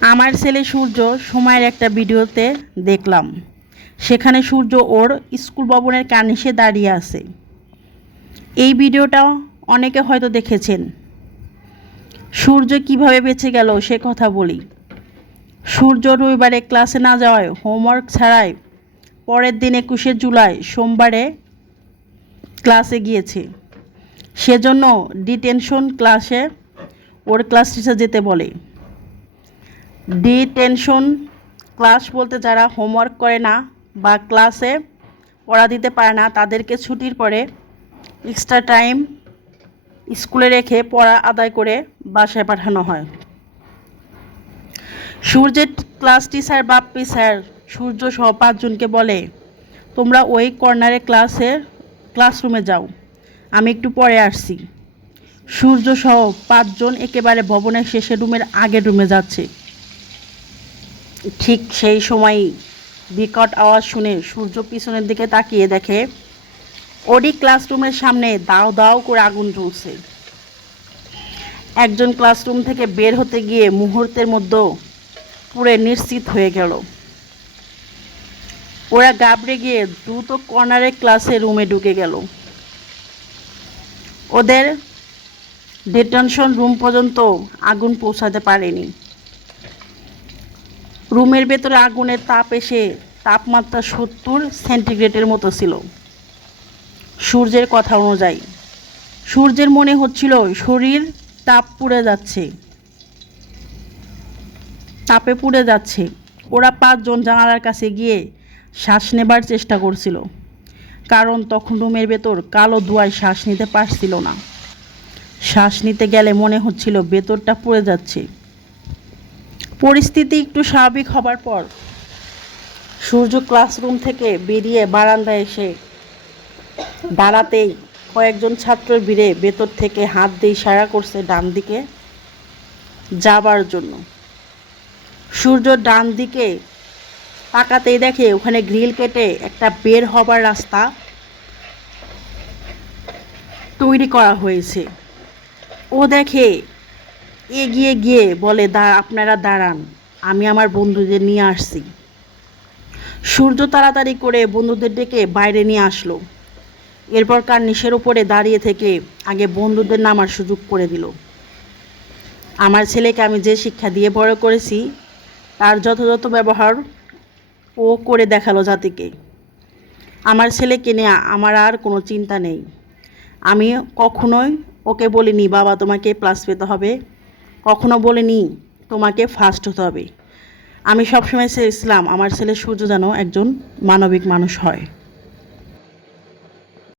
আমার ছেলে সূর্য সময়ের একটা ভিডিওতে দেখলাম। সেখানে সূর্য ওর স্কুল ভবনের কার্নিশে দাঁড়িয়ে আছে। এই ভিডিওটাও অনেকে হয়তো দেখেছেন। সূর্য কীভাবে বেঁচে গেল সে কথা বলি। সূর্য রবিবারে ক্লাসে না যাওয়ায় হোমওয়ার্ক ছাড়াই পরের দিন একুশে জুলাই সোমবারে ক্লাসে গিয়েছে। সেজন্য ডিটেনশন ক্লাসে ওর ক্লাস টিচার যেতে বলে। ডিটেনশন ক্লাস বলতে যারা হোমওয়ার্ক করে না বা ক্লাসে পড়া দিতে পারে না, তাদেরকে ছুটির পরে এক্সট্রা টাইম স্কুলে রেখে পড়া আদায় করে বাসায় পাঠানো হয়। সূর্যের class teacher Bappi sir, Surya সহ পাঁচজনকে বলে, তোমরা ওই কর্নারে ক্লাসে, ক্লাসরুমে যাও, আমি একটু পরে আসছি। সূর্য সহ পাঁচজন একেবারে ভবনের শেষের রুমের আগের রুমে যাচ্ছে। ঠিক সেই সময়ই বিকট আওয়াজ শুনে সূর্য পিছনের দিকে তাকিয়ে দেখে ওডি ক্লাসরুমের সামনে দাও দাও করে আগুন জ্বলছে। একজন ক্লাসরুম থেকে বের হতে গিয়ে মুহূর্তের মধ্যে পুরে নিশ্চিত হয়ে গেল। ওরা গাবড়ে গিয়ে দ্রুত কর্নারের ক্লাসে রুমে ঢুকে গেল। ওদের ডিটেনশন রুম পর্যন্ত আগুন পৌঁছাতে পারেনি। রুমের ভেতরে আগুনের তাপ এসে তাপমাত্রা সত্তর সেন্টিগ্রেডের মতো ছিল। সূর্যের কথা অনুযায়ী। সূর্যের মনে হচ্ছিল শরীর তাপ পুড়ে যাচ্ছে। তাপে পুড়ে যাচ্ছে। ওরা পাঁচজন জানালার কাছে গিয়ে শ্বাস নেবার চেষ্টা করছিল। কারণ তখন রুমের ভেতর কালো ধোঁয়ায় শ্বাস নিতে পারছিল না। শ্বাস নিতে গেলে মনে হচ্ছিল ভেতরটা পুড়ে যাচ্ছে। পরিস্থিতি একটু স্বাভাবিক হবার পর সূর্য ক্লাসরুম থেকে বেরিয়ে বারান্দায় এসে দাঁড়াতেই কয়েকজন ছাত্রের ভিড়ে ভেতর থেকে হাত দিয়ে ইশারা করছে ডান দিকে যাবার জন্য। সূর্য ডান দিকে তাকাতেই দেখে ওখানে গ্রিল কেটে একটা বের হবার রাস্তা তৈরি করা হয়েছে। ও দেখে এগিয়ে গিয়ে বলে, দা, আপনারা দাঁড়ান, আমি আমার বন্ধুদের নিয়ে আসছি। সূর্য তাড়াতাড়ি করে বন্ধুদের ডেকে বাইরে নিয়ে আসলো। এরপর কার্নিশের উপরে দাঁড়িয়ে থেকে আগে বন্ধুদের নামার সুযোগ করে দিল। আমার ছেলেকে আমি যে শিক্ষা দিয়ে বড় করেছি, তার যথাযথ ব্যবহার ও করে দেখাল জাতিকে। আমার ছেলেকে নিয়ে আমার আর কোনো চিন্তা নেই। আমি কখনোই ওকে বলিনি, বাবা, তোমাকে প্লাস পেতে হবে। কখনো বলিনি, তোমাকে ফার্স্ট হতে হবে। আমি সবসময় চেয়েছিলাম আমার ছেলে সূর্য যেন একজন মানবিক মানুষ হয়।